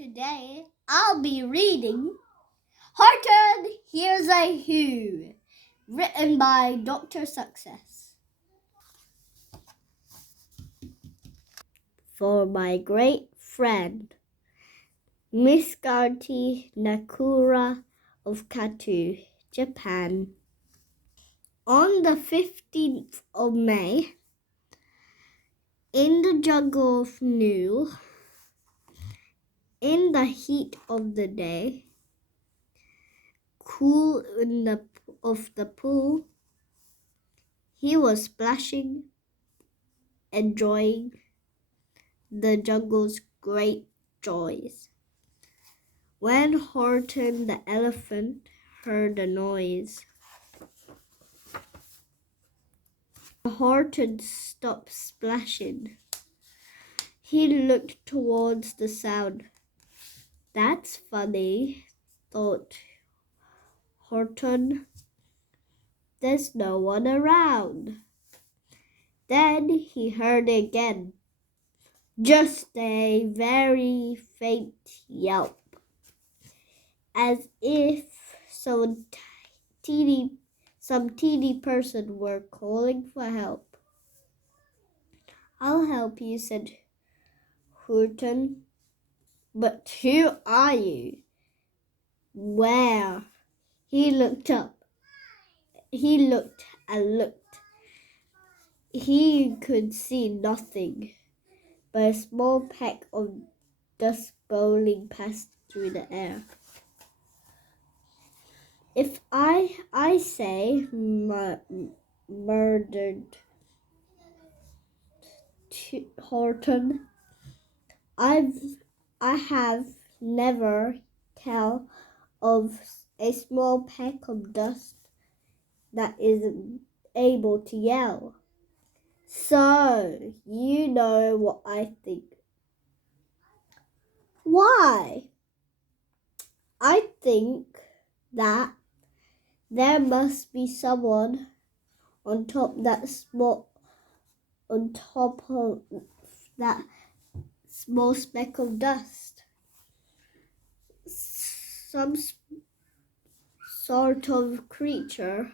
Today I'll be reading Horton, Here's a Who, written by Dr. Success. For my great friend, Miss Garty Nakura of Katu, Japan. On the 15th of May, in the jungle of Nu, in the heat of the day, cool of the pool, he was splashing, enjoying the jungle's great joys. When Horton the elephant heard the noise, Horton stopped splashing. He looked towards the sound. That's funny, thought Horton. There's no one around. Then he heard it again. Just a very faint yelp, as if some teeny person were calling for help. I'll help you, said Horton. But who are you? Where? He looked up. He looked and looked. He could see nothing but a small peck of dust bowling past through the air. If I say murdered Horton, I have never tell of a small peck of dust that isn't able to yell. So, you know what I think. Why? I think that there must be someone on top of that small speck of dust. Some sort of creature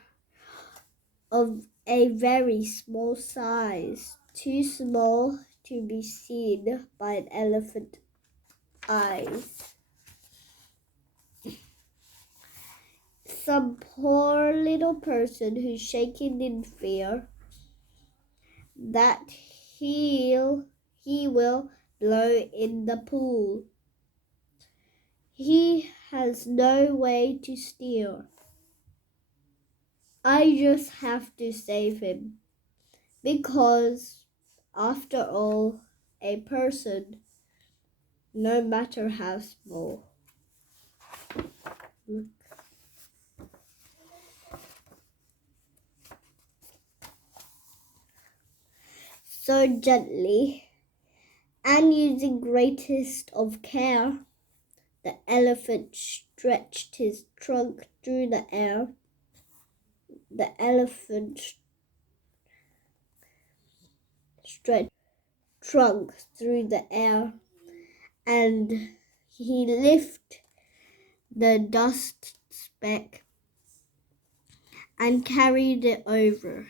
of a very small size, too small to be seen by an elephant's eyes. Some poor little person who's shaking in fear that he will blow in the pool. He has no way to steer. I just have to save him, because after all, a person, no matter how small, so gently and using greatest of care, the elephant stretched his trunk through the air. The elephant stretched trunk through the air, and he lifted the dust speck and carried it over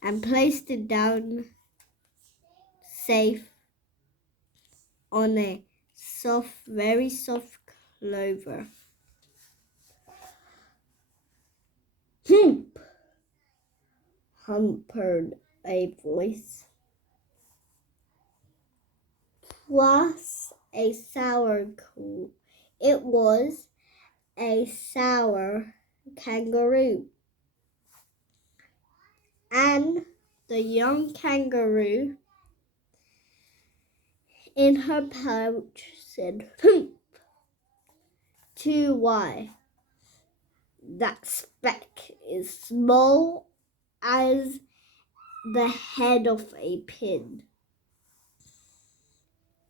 and placed it down safe on a very soft clover. Hump, humpered a voice. Plus a sour cool. It was a sour kangaroo. And the young kangaroo in her pouch said, "Hump, too why? That speck is small as the head of a pin.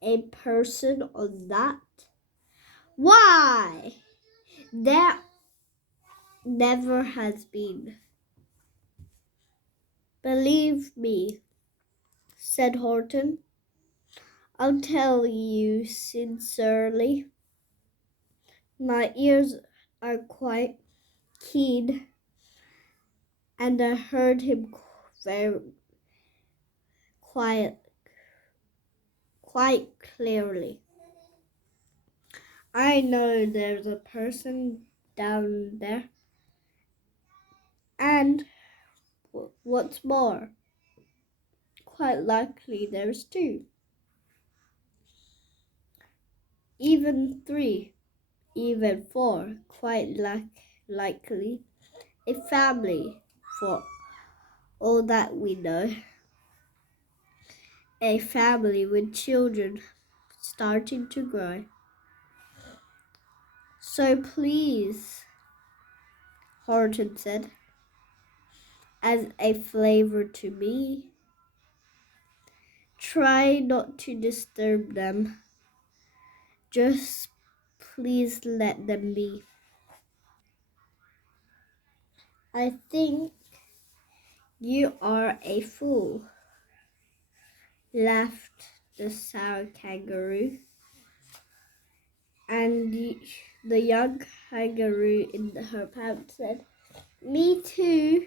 A person on that? Why? There never has been." "Believe me," said Horton, I'll tell you sincerely, my ears are quite keen, and I heard him very quite clearly. I know there's a person down there, and what's more, quite likely there's two, even three, even four, quite likely a family for all that we know. A family with children starting to grow. So please, Horton said, as a favor to me, try not to disturb them. Just please let them be. I think you are a fool, laughed the sour kangaroo. And the young kangaroo in her pouch said, me too.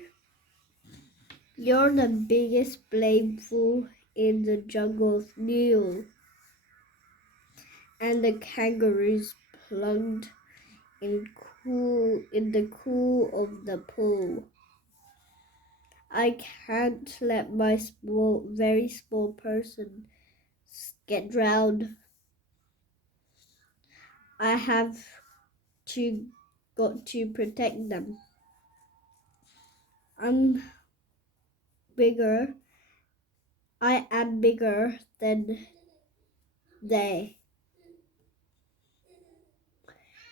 You're the biggest blameful in the jungle's mule. And the kangaroos plunged in the cool of the pool. I can't let my very small person get drowned. I have got to protect them. bigger. I am bigger than they.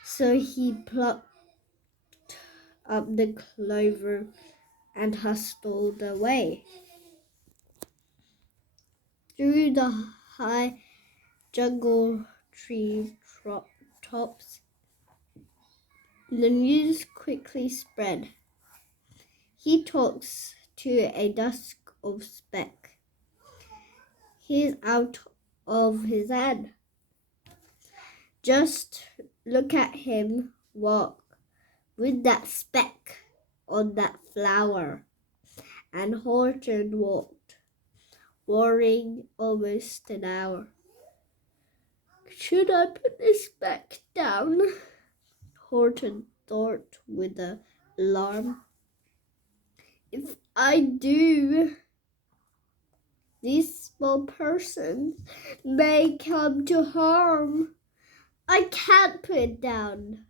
So he plucked up the clover and hustled away. Through the high jungle tree tops, the news quickly spread. He talks to a dusk of speck. He's out of his head. Just look at him walk with that speck on that flower. And Horton walked, worrying almost an hour. Should I put this speck down? Horton thought with alarm. If I do, this small person may come to harm. I can't put it down,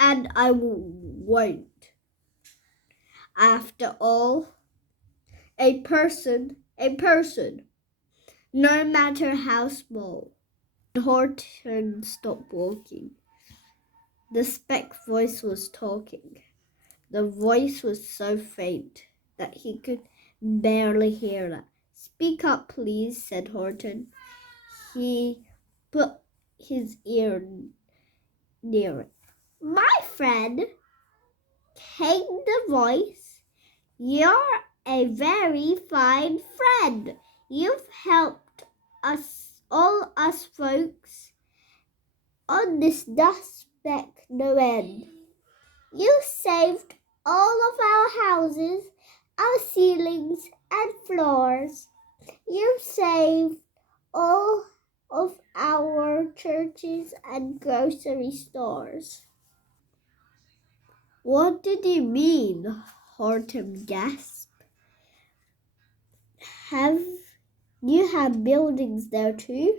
and I won't. After all, a person, no matter how small. Horton stopped walking. The speck voice was talking. The voice was so faint that he could barely hear it. Speak up, please, said Horton. He put his ear near it. My friend, came the voice, you're a very fine friend. You've helped all us folks on this dust speck no end. You saved all of our houses, our ceilings and floors. You saved all of our churches and grocery stores. What did you mean? Horton gasped. You have buildings there too?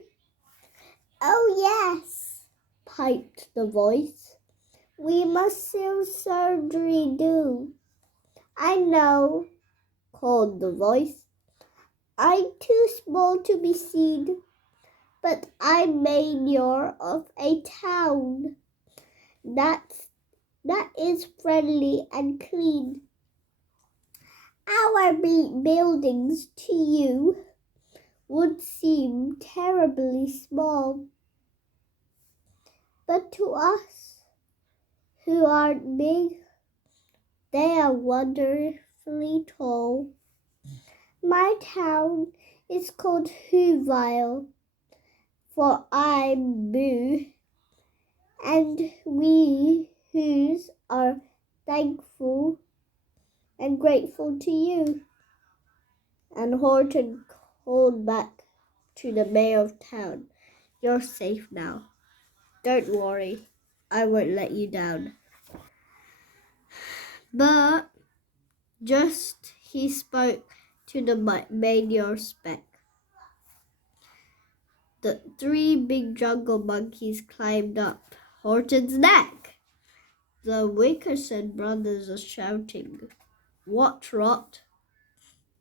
Oh yes, piped the voice. We must certainly do. I know, called the voice. I'm too small to be seen, but I'm mayor of a town that is friendly and clean. Our buildings to you would seem terribly small, but to us who aren't big, they are wonderfully tall. My town is called Whoville, for I'm Boo, and we who's are thankful and grateful to you. And Horton called back to the mayor of town, "You're safe now. Don't worry, I won't let you down." But just he spoke to the manure speck, the three big jungle monkeys climbed up Horton's neck. The Wickerson brothers are shouting, "What rot?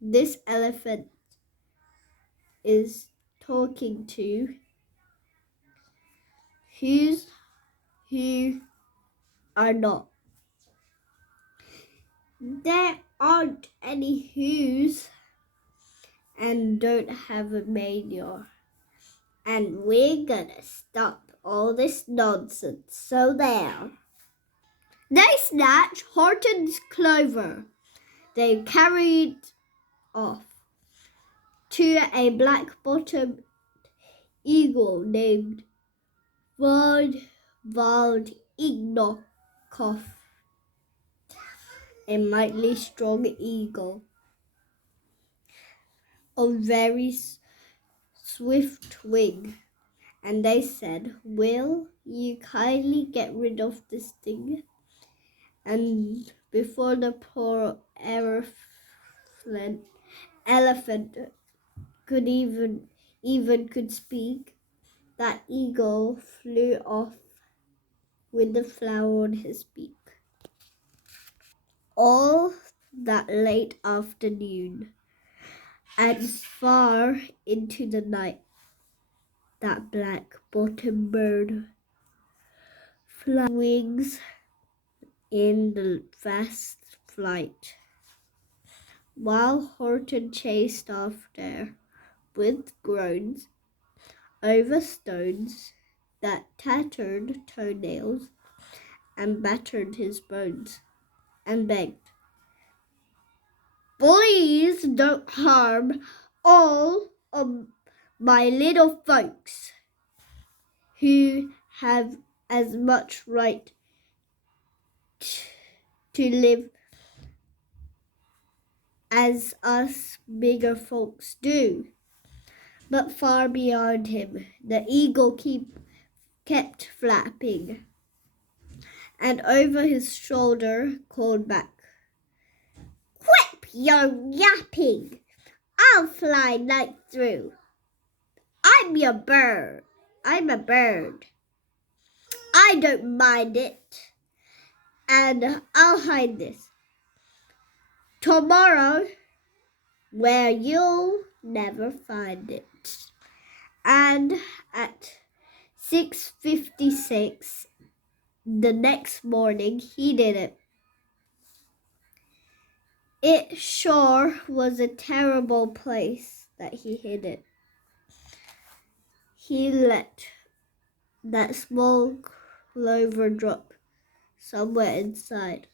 This elephant is talking to who's who are not. There aren't any who's and don't have a manure. And we're gonna stop all this nonsense, so there." They snatched Horton's clover. They carried off to a black-bottomed eagle named Wald Ignokoff, a mighty strong eagle of very swift wing. And they said, "Will you kindly get rid of this thing?" And before the poor elephant could even could speak, that eagle flew off with the flower on his beak. All that late afternoon and far into the night, that black-bottomed bird flapped wings in the fast flight, while Horton chased after with groans over stones that tattered toenails and battered his bones, and begged, "Please don't harm all of my little folks who have as much right to live as us bigger folks do." But far beyond him, the eagle kept flapping, and over his shoulder called back, "Quit your yapping! I'll fly right through. I'm a bird. I don't mind it. And I'll hide this tomorrow where you'll never find it." And at 6:56 the next morning, he did it. It sure was a terrible place that he hid it. He let that small clover drop somewhere inside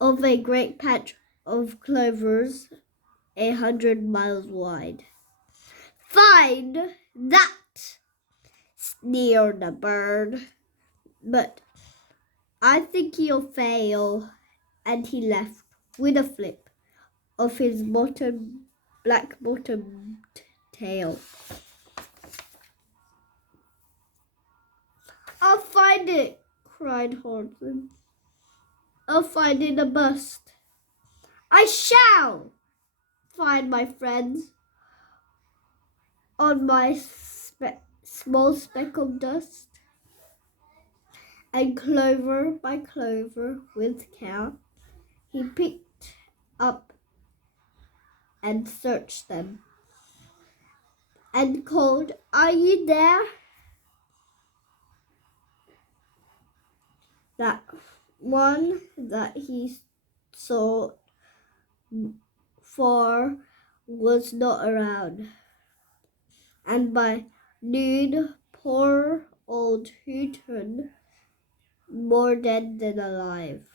of a great patch of clovers 100 miles wide. "Find that!" sneered the bird. "But I think you'll fail." And he left with a flip of his black-bottomed tail. "I'll find it!" cried Horton. "I'll find it in a bust. I shall find my friends on my small speck of dust." And clover by clover, with care, he picked up and searched them, and called, "Are you there?" That one that he sought for was not around, and by noon poor old Horton, more dead than alive,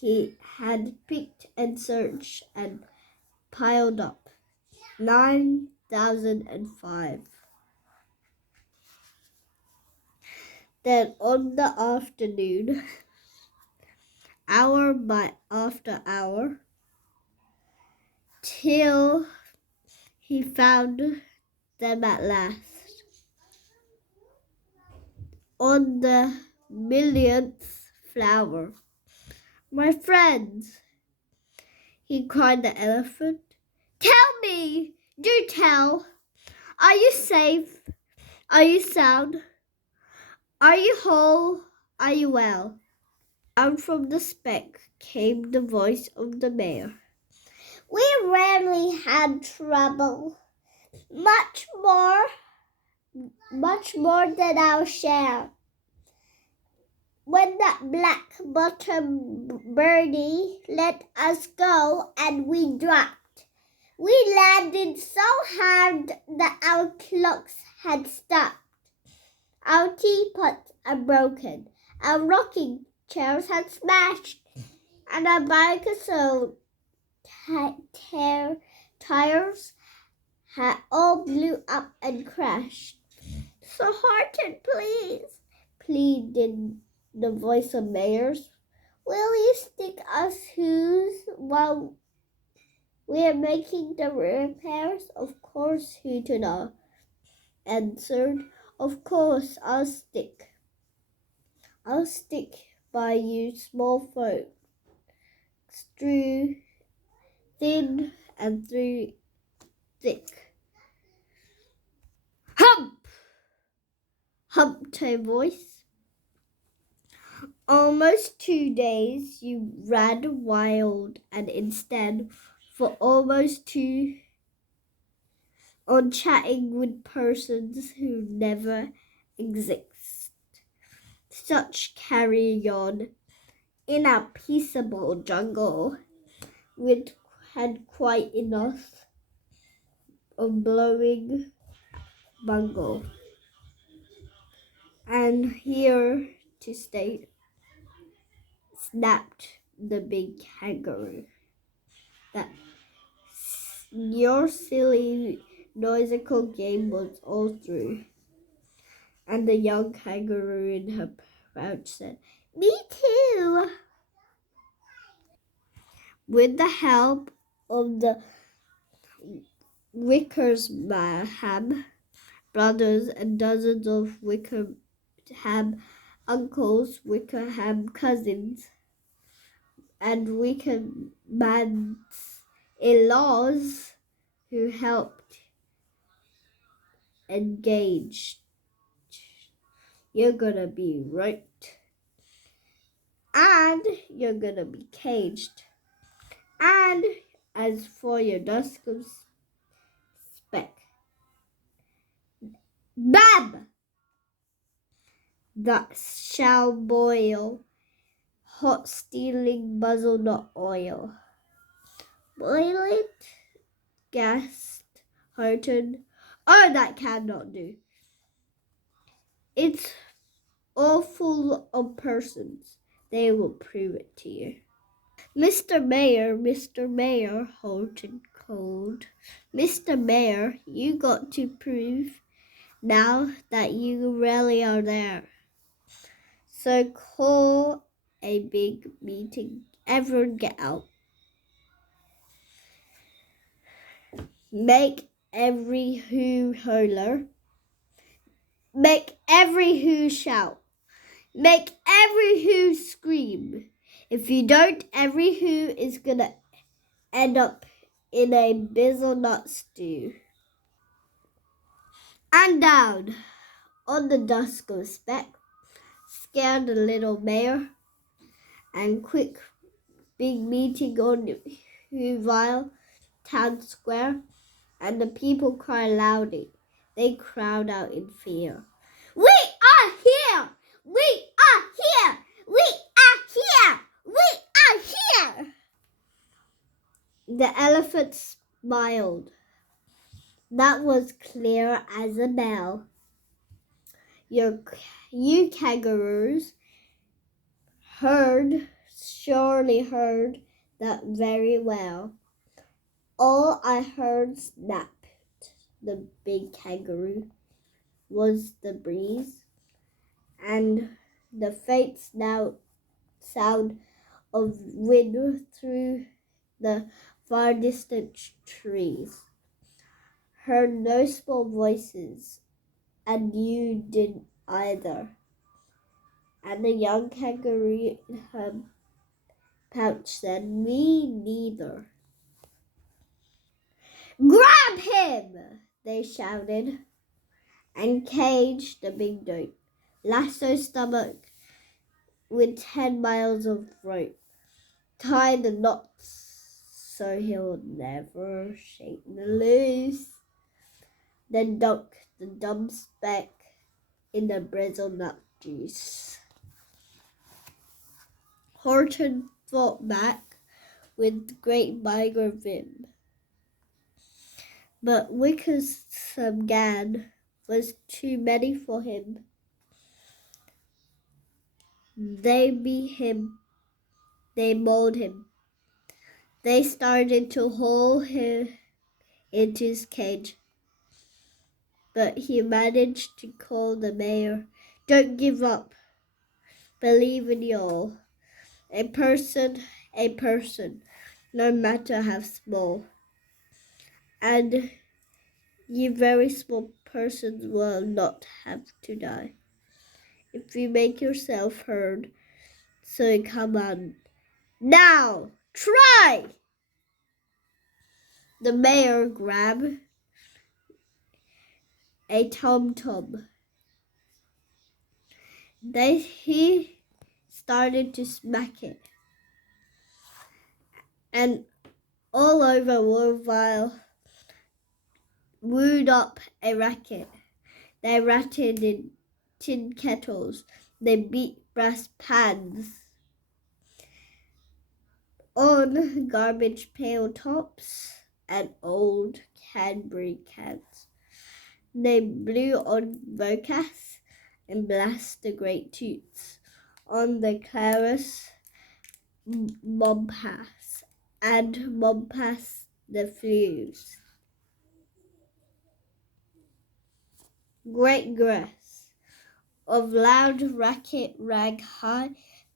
he had picked and searched and piled up 9 2005. Then on the afternoon, hour by after hour, till he found them at last. On the millionth flower. My friends, he cried the elephant. Tell me, do tell. Are you safe? Are you sound? Are you whole? Are you well? Out from the speck came the voice of the mayor. We rarely had trouble. Much more than our share. When that black-bottomed birdie let us go and we dropped, we landed so hard that our clocks had stopped. Our teapots are broken, our rocking chairs had smashed, and our bicycle tires had all blew up and crashed. So Horton, please, pleaded the voice of mayors. Will you stick us shoes while we're making the repairs? Of course, Horton answered. Of course, I'll stick. I'll stick by you, small folk. Through thin and through thick. Hump! Humped a voice. Almost 2 days you ran wild, and instead, for almost 2, on chatting with persons who never exist. Such carrying on in a peaceable jungle, which had quite enough of blowing bungle. And here to stay, snapped the big kangaroo. That your silly, noisical game was all through. And the young kangaroo in her pouch said, Me too. With the help of the Wickersham brothers and dozens of Wickersham uncles, Wickersham cousins, and Wickerman's in-laws who helped engaged. You're gonna be right. And you're gonna be caged. And as for your dusk of speck, Bab! That shall boil, hot stealing muzzle, not oil. Boil it, gasped Horton. Oh, that cannot do. It's all full of persons. They will prove it to you. Mr. Mayor, Horton called. Mr. Mayor, you got to prove now that you really are there. So call a big meeting. Everyone get out. Make every who holler. Make every who shout. Make every who scream. If you don't, every who is gonna end up in a bizzle-nut stew. And down on the dusk of speck, scared the little mayor, and quick big meeting on Whoville Town Square, and the people cry loudly. They crowd out in fear. We are here! We are here! We are here! We are here! The elephant smiled. That was clear as a bell. You kangaroos surely heard that very well. All I heard snapped. the big kangaroo, was the breeze and the faint sound of wind through the far distant trees. Heard no small voices, and you didn't either. And the young kangaroo in her pouch said, "Me neither." "Grab him!" they shouted, and cage the big goat. Lasso stomach with 10 miles of rope. Tie the knots so he'll never shake loose. Then dunk the dumb speck in the brittle nut juice. Horton fought back with great mighty vim, but Wickersham Gan was too many for him. They beat him, they mauled him. They started to haul him into his cage, but he managed to call the mayor. "Don't give up. Believe in y'all. A person, no matter how small. And you very small persons will not have to die if you make yourself heard. So come on. Now, try!" The mayor grabbed a tom-tom. He started to smack it. And all over Warville wooed up a racket. They rattled in tin kettles. They beat brass pans on garbage pail tops and old Cadbury cans. They blew on vocas and blasted the great toots on the Claris Mompas and Mompas the flues. Great grass of loud racket rang high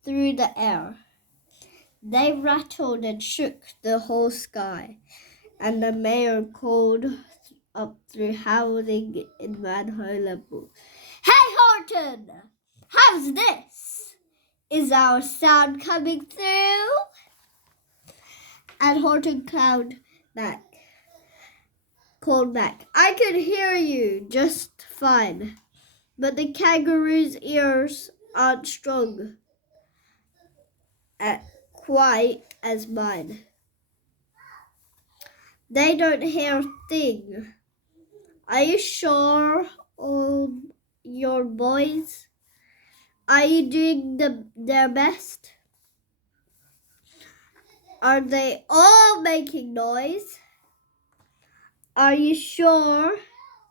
through the air. They rattled and shook the whole sky, and the mayor called up through howling in manhole. "Hey, Horton! How's this? Is our sound coming through?" And Horton called back, "I could hear you just fine, but the kangaroo's ears aren't strong quite as mine. They don't hear a thing. Are you sure, all your boys? Are you doing their best? Are they all making noise? Are you sure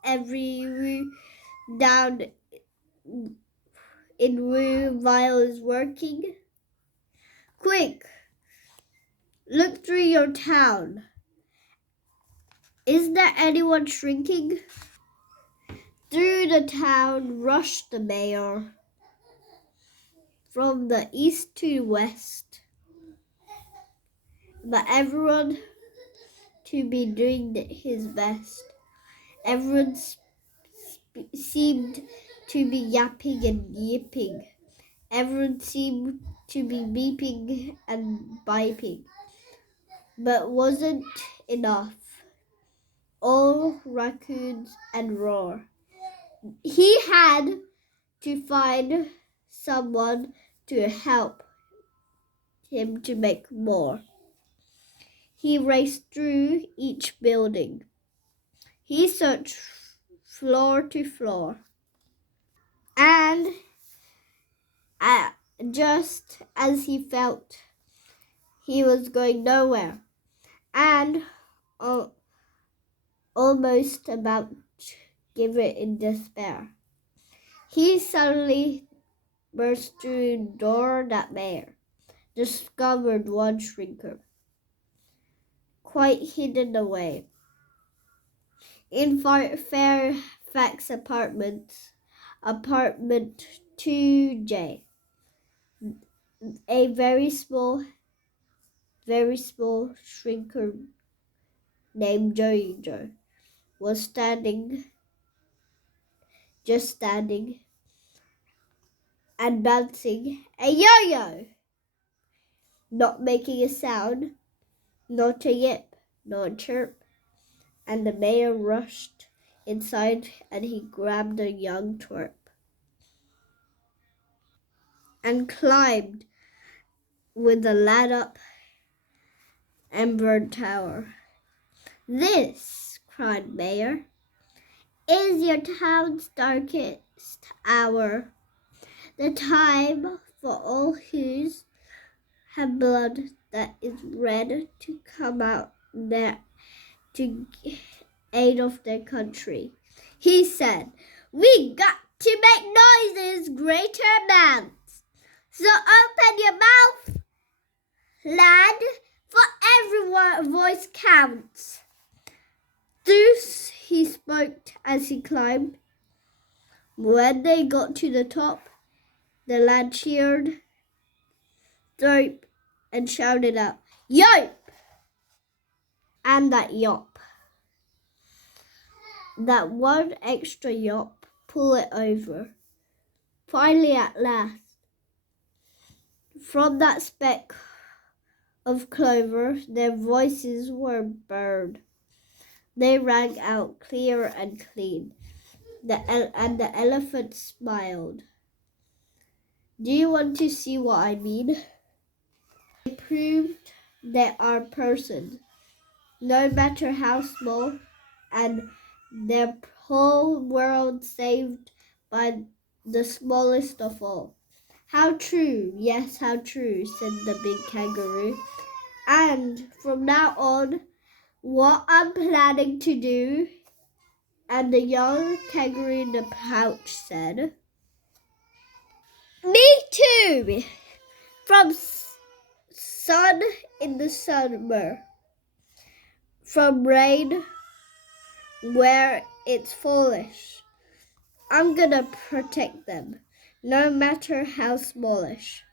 every down in Warville is working? Quick, look through your town. Is there anyone shrinking?" Through the town rushed the mayor, from the east to west, but everyone to be doing his best. Everyone seemed to be yapping and yipping. Everyone seemed to be beeping and biping, but wasn't enough. All raccoons and roar. He had to find someone to help him to make more. He raced through each building. He searched floor to floor. And just as he felt he was going nowhere and almost about to give it in despair, he suddenly burst through the door that mayor discovered one shrinker, quite hidden away. In Fairfax Apartments, apartment 2J, a very small shrinker named Jojo was just standing and bouncing a yo-yo, not making a sound, not a yip, not a chirp. And the mayor rushed inside and he grabbed a young twerp and climbed with the lad up Ember Tower. "This," cried Mayor, "is your town's darkest hour, the time for all whose have blood that is red to come out there to aid of their country." He said, "We got to make noises greater amounts. So open your mouth, lad, for every voice counts." Thus he spoke as he climbed. When they got to the top, the lad cheered, thrope, and shouted out, "Yope!" And that yop, that one extra yop, pull it over. Finally, at last, from that speck of clover, their voices were burned. They rang out clear and clean. And the elephant smiled. "Do you want to see what I mean?" They proved they are persons, no matter how small, and their whole world saved by the smallest of all. "How true, yes, how true," said the big kangaroo. "And from now on, what I'm planning to do," and the young kangaroo in the pouch said, "Me too, from sun in the summer, from rain where it's fallish. I'm gonna protect them, no matter how smallish."